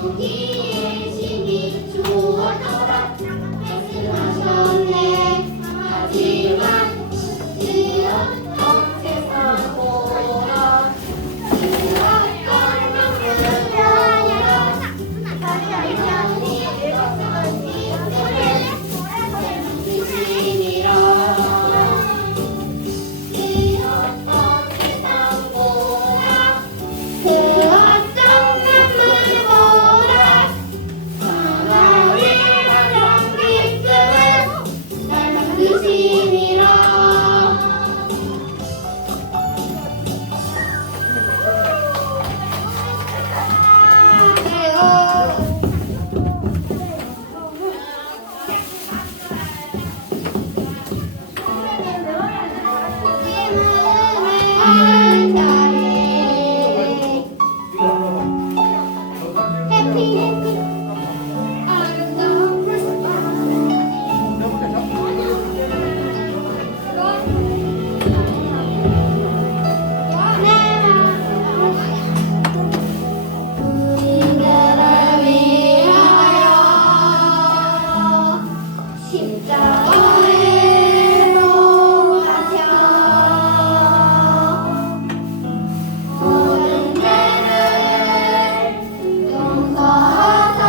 주기의 신이 주어져라 말씀하셨네. 하지만 지었던 세상 보라 지었던 남을 보라 하나님이 주시니라. 지었던 세상 보라 그 어떤 남을 보라 하나님의 가장 기쁨을 날 만드시니라. 우리나라 위하여 십자가에 못 박혀 모든 죄를 용서하사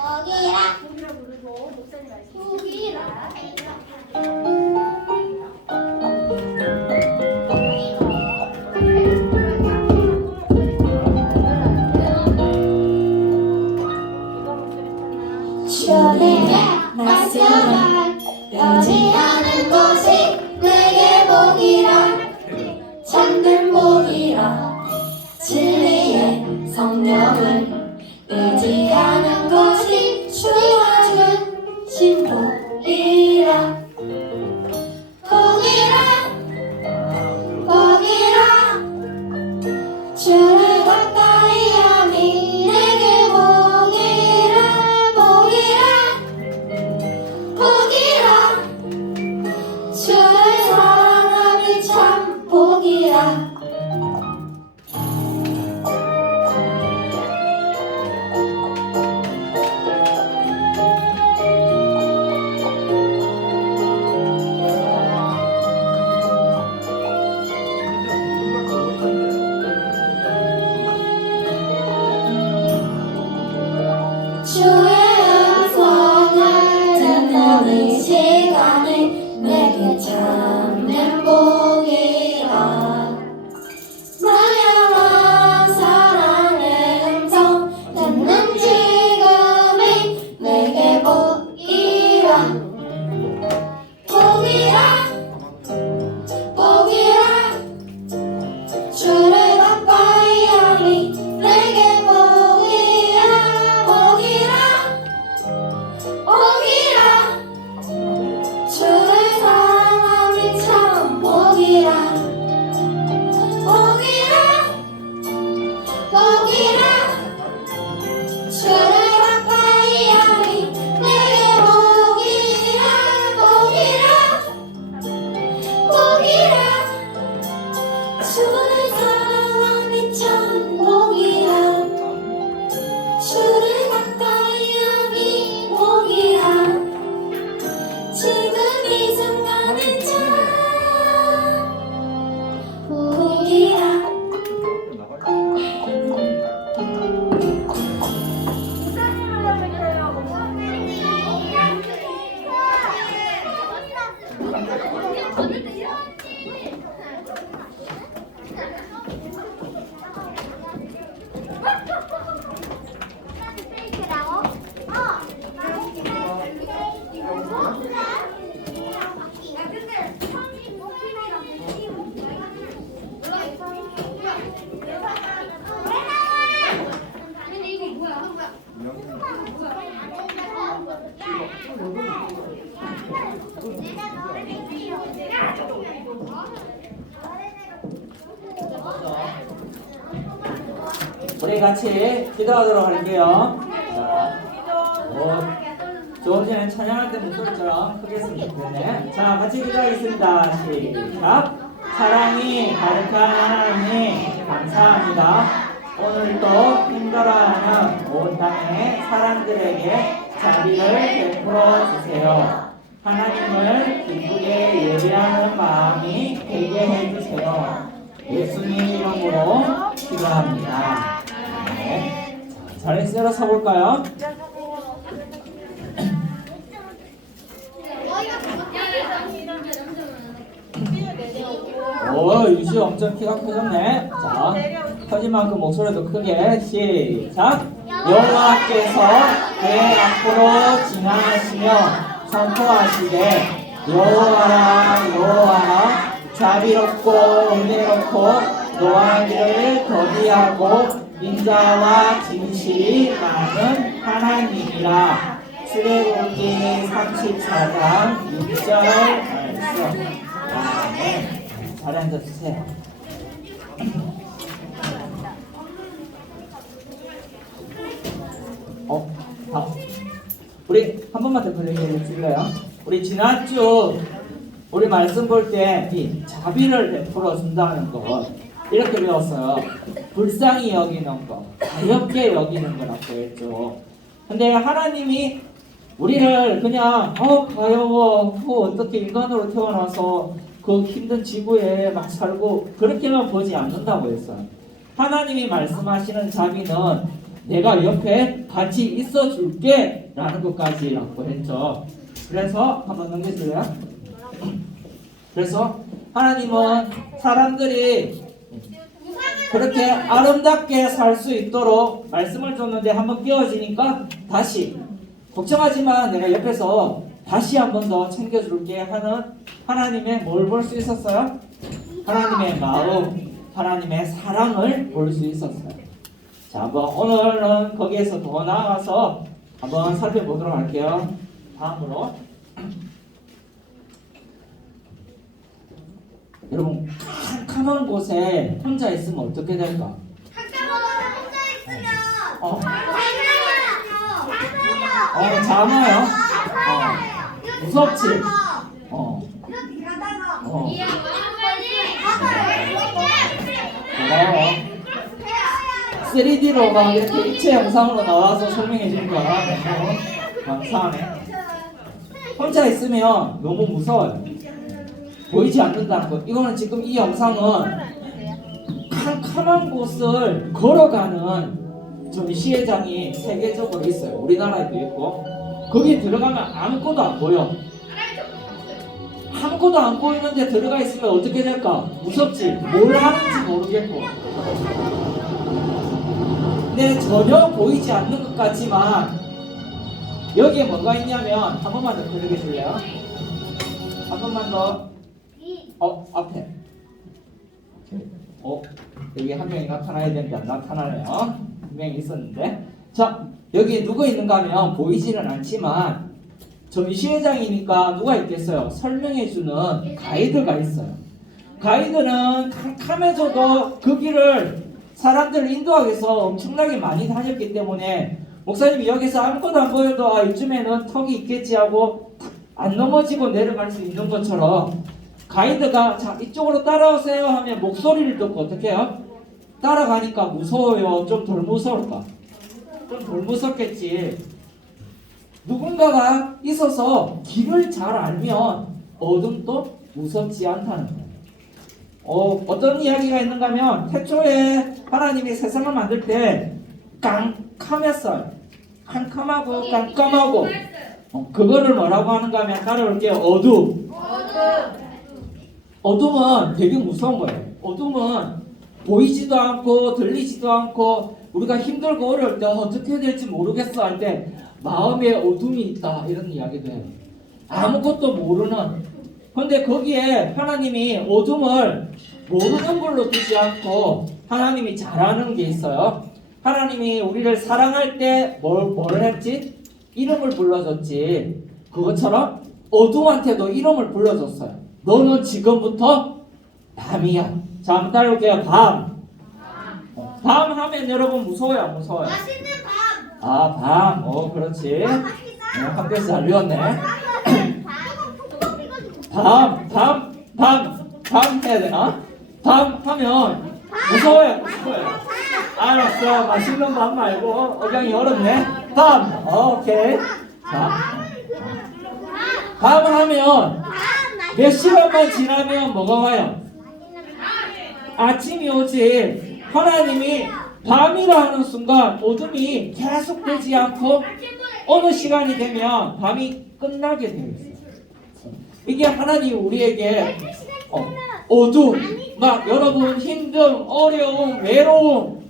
거기라 부르고 목소리 말씀. 거기라 주님의 말씀을 변하는 것이 내게 복이라 참된 복이라 진리의 성령을 의지하는 것이 주가 주신 복이라 복이라 복이라 주를 가까이 함이 내게 복이라 복이라 복이라 주를 사랑함이 참 복이라 주의 음성을 듣는 이 시간이 내게 참된 복이라 나영한 사랑의 음성 듣는 지금이 내게 복이라 복이라 복이라 주를 가까이 하니 내게 복이라 복이라 복이라 주를 사랑함이 참 복이라 복이라 복이라 주를 가까이 하니 내게 복이라 복이라 복이라 주를 사랑함이 참 복이라 주를 가까이 하니 복이라 지금 이 순간은 참 복이라 우리 같이 기도하도록 할게요. 자, 조금 전에 찬양할 때 목소리처럼 크게 했으면 좋겠네. 자, 같이 기도하겠습니다. 시작. 사랑이 가득한 하나님 감사합니다. 오늘도 힘들어하는 온 땅의 사람들에게 자비를 베풀어 주세요. 하나님을 기쁘게 예배하는 마음이 되게 해주세요. 예수님 이름으로 기도합니다. 네. 자리에서 일어서 볼까요? 오, 유지 엄청 키가 커졌네. 자, 커진 만큼 목소리도 크게 시작. 여호와께서 내 앞으로 지나시며 선포하시되 여호와라 여호와라 자비롭고 은혜롭고 노하기를 더디하고 인자와 진실이 많은 하나님이라. 출애굽기 34장 6절 말씀. 네. 자리 앉아주세요. 우리 한 번만 더 얘기해 줄래요? 우리 지난주 우리 말씀 볼 때 이 자비를 베풀어 준다는 거 이렇게 배웠어요. 불쌍히 여기는 거, 가볍게 여기는 거라고 했죠. 근데 하나님이 우리를 그냥 가여워, 어떻게 인간으로 태어나서 그 힘든 지구에 막 살고 그렇게만 보지 않는다고 했어요. 하나님이 말씀하시는 자비는 내가 옆에 같이 있어 줄게 라는 것까지라고 했죠. 그래서 한번 넘겨줄래요? 그래서 하나님은 사람들이 그렇게 아름답게 살 수 있도록 말씀을 줬는데 한번 깨어지니까 다시 걱정하지 마, 내가 옆에서 다시 한 번 더 챙겨줄게 하는 하나님의 뭘 볼 수 있었어요? 하나님의 마음, 하나님의 사랑을 볼 수 있었어요. 자, 한번 오늘은 거기에서 더 나아가서 한번 살펴보도록 할게요. 다음으로 여러분, 캄캄한 곳에 혼자 있으면 어떻게 될까? 잠아요. 무섭지? 고마워. 3D로 막 이렇게 입체 영상으로 나와서 설명해 주는 거야. 감사하네. 혼자 있으면 너무 무서워요. 보이지 않는다는 것. 이거는 지금 이 영상은 캄캄한 곳을 걸어가는 전시회장이 세계적으로 있어요. 우리나라에도 있고. 거기 들어가면 아무것도 안 보여. 아무것도 안 보이는데 들어가 있으면 어떻게 될까? 무섭지? 뭘 하는지 모르겠고. 근데 전혀 보이지 않는 것 같지만 여기에 뭐가 있냐면 한 번만 더 그려게 줄래요? 한 번만 더. 앞에. 여기 한 명이 나타나야 되는데 안 나타나네요. 한 명이 있었는데. 자, 여기 누가 있는가 하면 보이지는 않지만 전시회장이니까 누가 있겠어요? 설명해주는 가이드가 있어요. 가이드는 캄캄해져도 그 길을 사람들을 인도하기 위해서 엄청나게 많이 다녔기 때문에 목사님이 여기서 아무것도 안 보여도 이쯤에는 턱이 있겠지 하고 안 넘어지고 내려갈 수 있는 것처럼 가이드가 자 이쪽으로 따라오세요 하면 목소리를 듣고 어떻게 해요? 따라가니까 무서워요? 좀 덜 무서울까? 좀 덜 무섭겠지. 누군가가 있어서 길을 잘 알면 어둠도 무섭지 않다는 거예요. 어떤 이야기가 있는가 하면 태초에 하나님이 세상을 만들 때 깜깜했어요. 캄캄하고 깜깜하고 그거를 뭐라고 하는가 하면 따라올게요. 어둠. 어둠은 되게 무서운 거예요. 어둠은 보이지도 않고 들리지도 않고 우리가 힘들고 어려울 때 어떻게 될지 모르겠어 할 때 마음에 어둠이 있다 이런 이야기도 해요. 아무것도 모르는. 근데 거기에 하나님이 어둠을 모르는 걸로 두지 않고 하나님이 잘하는 게 있어요. 하나님이 우리를 사랑할 때 뭘 했지? 이름을 불러줬지. 그것처럼 어둠한테도 이름을 불러줬어요. 너는 지금부터 밤이야. 자, 한번 따라올게요. 밤. 밤 하면 여러분 무서워요, 안 무서워요? 맛있는 밥. 밤. 그렇지. 네, 학교에서 잘 배웠네. 밤 해야 되나? 밤 하면 무서워요. 알았어. 맛있는 밥 말고 억양이 어렵네. 밤. 오케이. 밤 하면 몇 시간만 지나면 뭐가 와요? 아침이 오지. 하나님이 밤이라 하는 순간 어둠이 계속되지 않고 어느 시간이 되면 밤이 끝나게 되어 있어요. 이게 하나님 우리에게 어둠, 막 여러분 힘듦, 어려움, 외로움,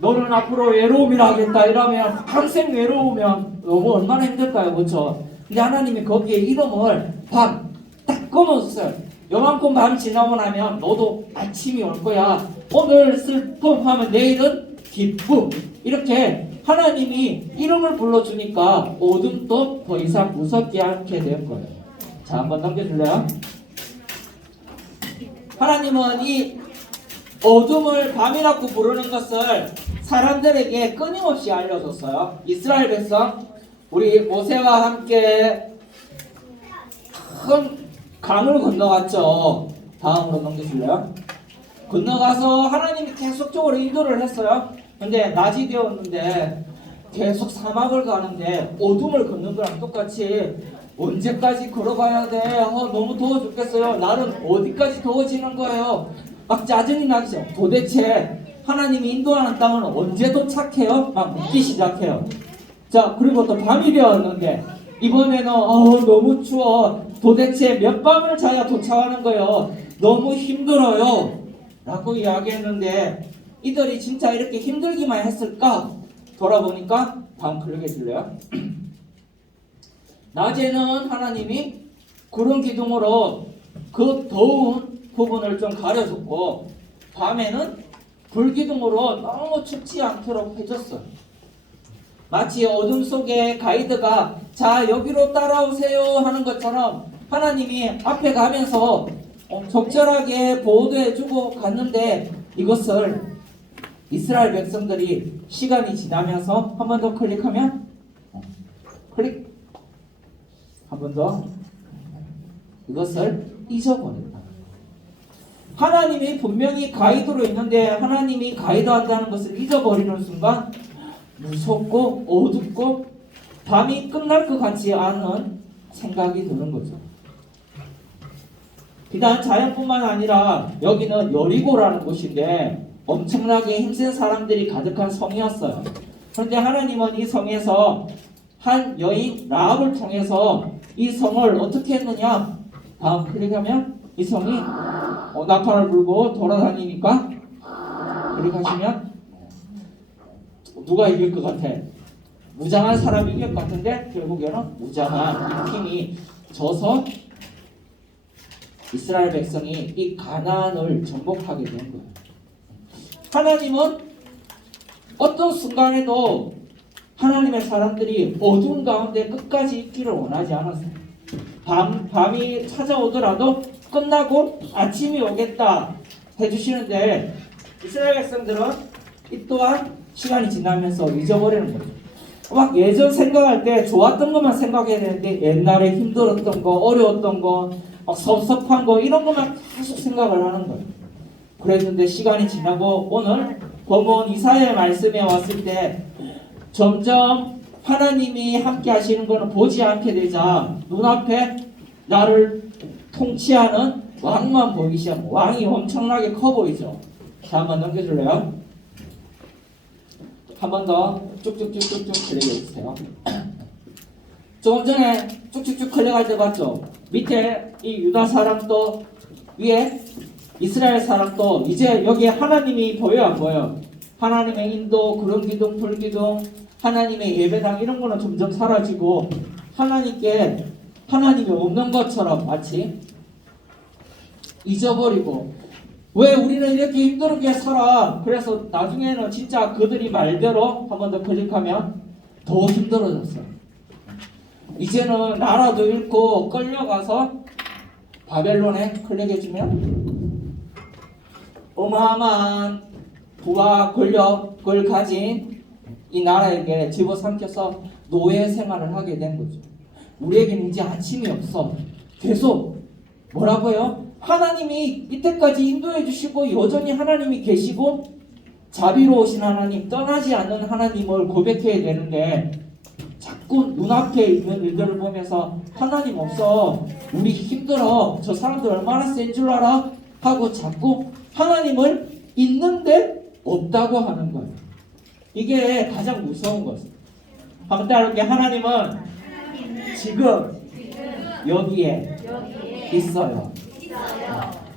너는 앞으로 외로움이라 하겠다 이러면 평생 외로우면 너무 얼마나 힘들까요, 그렇죠? 근데 하나님이 거기에 이름을 밤 딱 꺼놓았어요. 요만큼 밤 지나고 나면 너도 아침이 올 거야. 오늘 슬픔 하면 내일은 기쁨. 이렇게 하나님이 이름을 불러주니까 어둠도 더 이상 무섭게 않게 될 거예요. 자, 한번 넘겨줄래요? 하나님은 이 어둠을 밤이라고 부르는 것을 사람들에게 끊임없이 알려줬어요. 이스라엘 백성, 우리 모세와 함께 큰 강을 건너갔죠. 다음으로 넘겨줄래요? 건너가서 하나님이 계속적으로 인도를 했어요. 근데 낮이 되었는데 계속 사막을 가는데 어둠을 걷는 거랑 똑같이 언제까지 걸어가야 돼? 너무 더워 죽겠어요. 날은 어디까지 더워지는 거예요? 막 짜증이 나죠. 도대체 하나님이 인도하는 땅은 언제 도착해요? 막 묻기 시작해요. 자, 그리고 또 밤이 되었는데 이번에는 너무 추워. 도대체 몇 밤을 자야 도착하는 거예요. 너무 힘들어요. 라고 이야기했는데 이들이 진짜 이렇게 힘들기만 했을까? 돌아보니까 다음 클릭해 줄래요? 낮에는 하나님이 구름 기둥으로 그 더운 부분을 좀 가려줬고 밤에는 불 기둥으로 너무 춥지 않도록 해줬어요. 마치 어둠 속에 가이드가 자 여기로 따라오세요 하는 것처럼 하나님이 앞에 가면서 적절하게 보호도 해주고 갔는데 이것을 이스라엘 백성들이 시간이 지나면서 한 번 더 클릭하면 클릭 한 번 더 이것을 잊어버린다. 하나님이 분명히 가이드로 있는데 하나님이 가이드한다는 것을 잊어버리는 순간 무섭고 어둡고 밤이 끝날 것 같지 않은 생각이 드는 거죠. 비단 자연뿐만 아니라 여기는 여리고라는 곳인데 엄청나게 힘센 사람들이 가득한 성이었어요. 그런데 하나님은 이 성에서 한 여인 라합을 통해서 이 성을 어떻게 했느냐? 다음 클릭하면 이 성이 나팔을 불고 돌아다니니까 클릭하시면 누가 이길 것 같아? 무장한 사람이 이길 것 같은데 결국에는 무장한 이 팀이 져서 이스라엘 백성이 이 가나안을 정복하게 된 거예요. 하나님은 어떤 순간에도 하나님의 사람들이 어두운 가운데 끝까지 있기를 원하지 않았어요. 밤이 찾아오더라도 끝나고 아침이 오겠다 해주시는데 이스라엘 백성들은 이 또한 시간이 지나면서 잊어버리는 거죠. 막 예전 생각할 때 좋았던 것만 생각해야 되는데 옛날에 힘들었던 거, 어려웠던 거, 막 섭섭한 거 이런 것만 계속 생각을 하는 거예요. 그랬는데 시간이 지나고 오늘 본문 이사야의 말씀에 왔을 때 점점 하나님이 함께 하시는 것을 보지 않게 되자 눈앞에 나를 통치하는 왕만 보이기 시작. 왕이 엄청나게 커 보이죠. 자, 한번 넘겨줄래요? 한 번 더 쭉쭉쭉쭉쭉 클릭해주세요. 조금 전에 쭉쭉쭉 클릭할 때 봤죠? 밑에 이 유다 사람도 위에 이스라엘 사람도 이제 여기에 하나님이 보여요 안 보여요? 하나님의 인도, 구름 기둥, 불 기둥, 하나님의 예배당 이런 거는 점점 사라지고 하나님이 없는 것처럼 마치 잊어버리고 왜 우리는 이렇게 힘들게 살아? 그래서 나중에는 진짜 그들이 말대로 한 번 더 클릭하면 더 힘들어졌어요. 이제는 나라도 잃고 끌려가서 바벨론에 클릭해주면 어마어마한 부와 권력을 가진 이 나라에게 집어삼켜서 노예 생활을 하게 된 거죠. 우리에게는 이제 아침이 없어. 계속 뭐라고요? 하나님이 이때까지 인도해 주시고 여전히 하나님이 계시고 자비로우신 하나님, 떠나지 않는 하나님을 고백해야 되는데 자꾸 눈앞에 있는 일들을 보면서 하나님 없어, 우리 힘들어, 저 사람들 얼마나 센 줄 알아? 하고 자꾸 하나님을 있는데 없다고 하는 거예요. 이게 가장 무서운 것이에요. 한번 따라할게요. 하나님은 지금 여기에 있어요.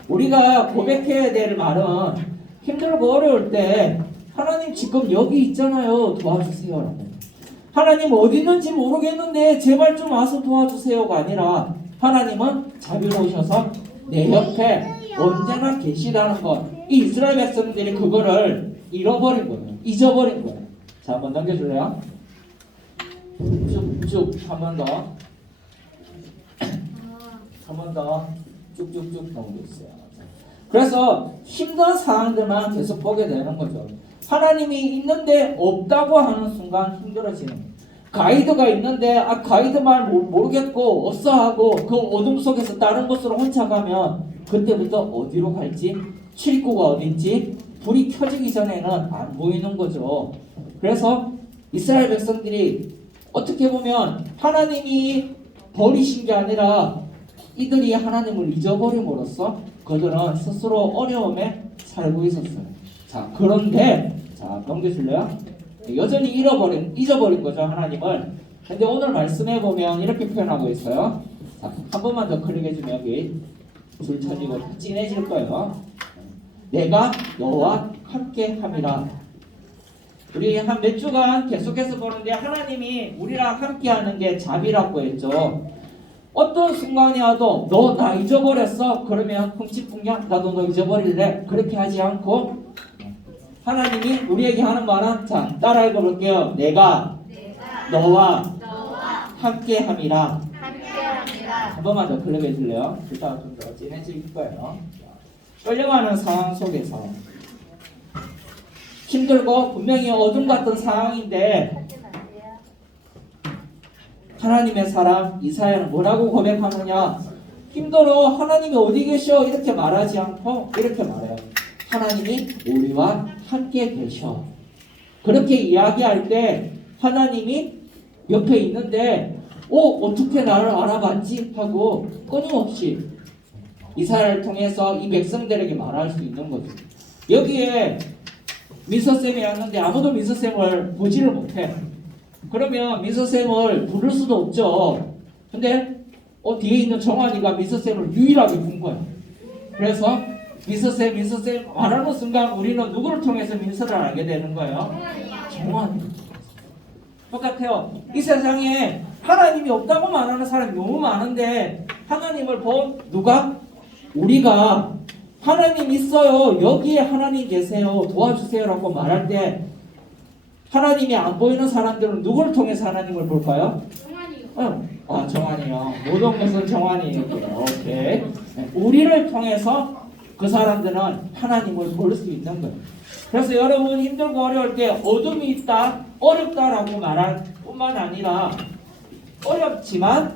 우리가 고백해야 될 말은 힘들고 어려울 때 하나님 지금 여기 있잖아요. 도와주세요. 하나님 어디 있는지 모르겠는데 제발 좀 와서 도와주세요가 아니라 하나님은 자비로우셔서 내 옆에 언제나 계시다는 것. 이 이스라엘 백성들이 그거를 잃어버린 거예요. 잊어버린 거예요. 자, 한번 넘겨줄래요? 쭉쭉 한 번 더. 한 번 더 쭉쭉쭉 넘겨주세요. 그래서 힘든 상황들만 계속 보게 되는 거죠. 하나님이 있는데 없다고 하는 순간 힘들어지는 거예요. 가이드가 있는데 가이드 말 모르겠고 없어 하고 그 어둠 속에서 다른 곳으로 혼자 가면 그때부터 어디로 갈지, 출입구가 어딘지 불이 켜지기 전에는 안 보이는 거죠. 그래서 이스라엘 백성들이 어떻게 보면 하나님이 버리신 게 아니라 이들이 하나님을 잊어버림으로써 그들은 스스로 어려움에 살고 있었어요. 자, 그런데 자, 넘겨줄래요? 여전히 잊어버린 거죠, 하나님을. 근데 오늘 말씀해 보면 이렇게 표현하고 있어요. 자, 한 번만 더 클릭해주면 여기 줄 쳐지고 진해질 거예요. 내가 너와 함께 함이라. 우리 한 몇 주간 계속해서 보는데 하나님이 우리랑 함께 하는 게 자비라고 했죠. 어떤 순간이 와도 너 나 잊어버렸어? 그러면 흠칫풍냥 나도 너 잊어버릴래? 그렇게 하지 않고 하나님이 우리에게 하는 말은 자 따라 읽어볼게요. 내가 너와 함께 함이라. 한 번만 더 클릭해 줄래요? 이따가 좀 더 진해질 거예요. 끌려가는 상황 속에서 힘들고 분명히 어둠 같은 상황인데 하나님의 사람 이사야는 뭐라고 고백하느냐? 힘들어 하나님이 어디 계셔? 이렇게 말하지 않고 이렇게 말해요. 하나님이 우리와 함께 계셔. 그렇게 이야기할 때 하나님이 옆에 있는데 어떻게 나를 알아봤지? 하고 끊임없이 이사야를 통해서 이 백성들에게 말할 수 있는 거죠. 여기에 미서쌤이 왔는데 아무도 미서쌤을 보지를 못해. 그러면 미서쌤을 부를 수도 없죠. 근데 뒤에 있는 정환이가 미서쌤을 유일하게 본 거야. 그래서 미서쌤 말하는 순간 우리는 누구를 통해서 민서를 알게 되는 거예요? 정환이. 똑같아요. 이 세상에 하나님이 없다고 말하는 사람이 너무 많은데 하나님을 본 누가? 우리가 하나님 있어요. 여기에 하나님 계세요. 도와주세요. 라고 말할 때 하나님이 안 보이는 사람들은 누구를 통해서 하나님을 볼까요? 정환이요. 정환이요. 모든 것은 정환이에요. 오케이. 우리를 통해서 그 사람들은 하나님을 볼 수 있는 거예요. 그래서 여러분 힘들고 어려울 때 어둠이 있다, 어렵다라고 말할 뿐만 아니라 어렵지만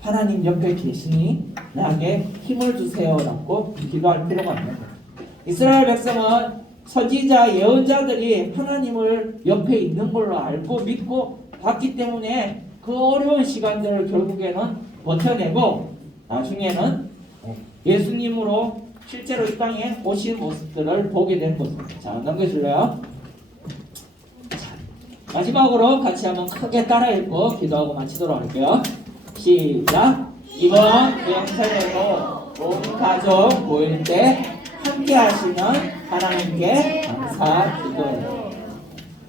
하나님 옆에 계시니 나에게 힘을 주세요라고 기도할 필요가 있는 거예요. 이스라엘 백성은 선지자 예언자들이 하나님을 옆에 있는 걸로 알고 믿고 봤기 때문에 그 어려운 시간들을 결국에는 버텨내고 나중에는 예수님으로 실제로 이 땅에 오신 모습들을 보게 된 것입니다. 자, 넘겨줄래요? 마지막으로 같이 한번 크게 따라 읽고 기도하고 마치도록 할게요. 시작! 이번 명절에도 온 가족 모일 때 함께 하시는 하나님께 감사드려요.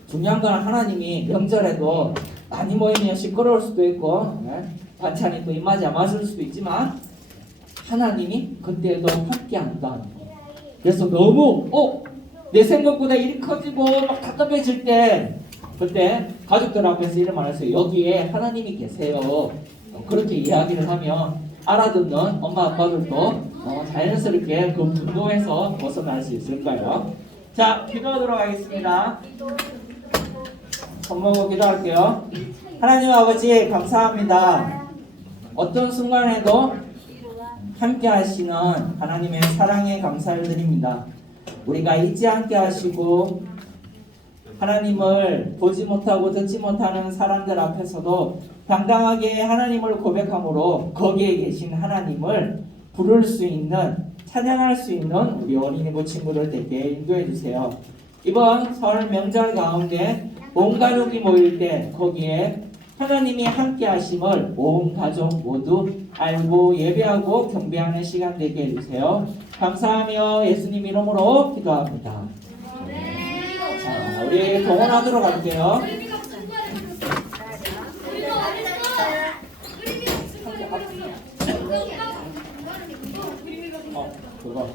중요한 건 하나님이 명절에도 많이 모이면 시끄러울 수도 있고 반찬이 또 입맛이 안 맞을 수도 있지만 하나님이 그때도 함께 한다는 거예요. 그래서 너무 내 생각보다 일이 커지고 막 답답해질 때 그때 가족들 앞에서 이런 말을 했어요. 여기에 하나님이 계세요. 그렇게 이야기를 하면 알아듣는 엄마 아빠들도 자연스럽게 그 분노에서 벗어날 수 있을 거예요. 자, 기도하도록 하겠습니다. 손 모으고 기도할게요. 하나님 아버지 감사합니다. 어떤 순간에도 함께 하시는 하나님의 사랑에 감사를 드립니다. 우리가 잊지 않게 하시고 하나님을 보지 못하고 듣지 못하는 사람들 앞에서도 당당하게 하나님을 고백함으로 거기에 계신 하나님을 부를 수 있는 찬양할 수 있는 우리 어린이부 친구들 되게 인도해 주세요. 이번 설 명절 가운데 온 가족이 모일 때 거기에 하나님이 함께 하심을 온 가족 모두 알고 예배하고 경배하는 시간 되게 해주세요. 감사하며 예수님 이름으로 기도합니다. 자, 우리 동원하도록 할게요. 그거.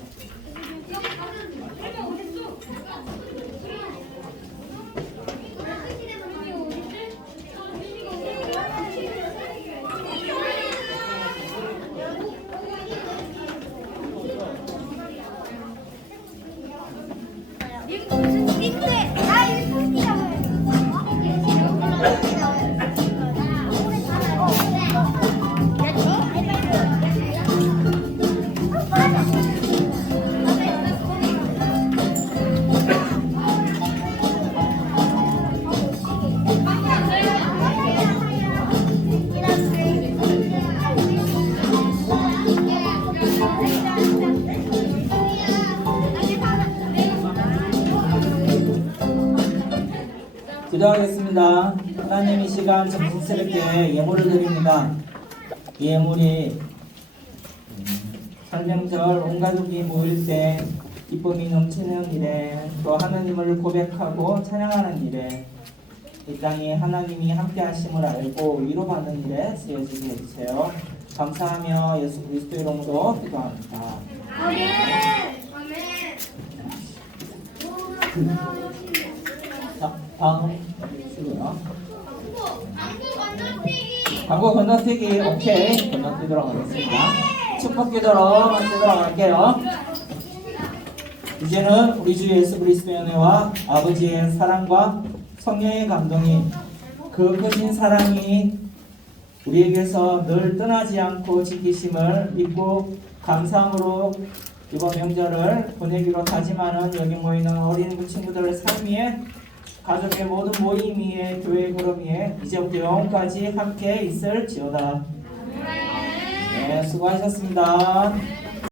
기도하겠습니다. 하나님 이 시간 정성스럽게 예물을 드립니다. 이 예물이 설명절 온 가족이 모일 때 기쁨이 넘치는 일에 또 하나님을 고백하고 찬양하는 일에 이 땅에 하나님이 함께 하심을 알고 위로받는 일에 쓰여지게 해주세요. 감사하며 예수 그리스도 이름으로 기도합니다. 자, 다음 주고요. 광고 건너뛰기 오케이 건너뛰도록 하겠습니다. 축복 기도로 마치도록 할게요. 이제는 우리 주 예수 그리스도의 은혜와 아버지의 사랑과 성령의 감동이 그 크신 사랑이 우리에게서 늘 떠나지 않고 지키심을 믿고 감사함으로 이번 명절을 보내기로 다짐하는 여기 모이는 어린 친구들의 삶 위에 가족의 모든 모임 위에 교회 걸음 위에 이제부터 영원까지 함께 있을지어다. 네, 수고하셨습니다.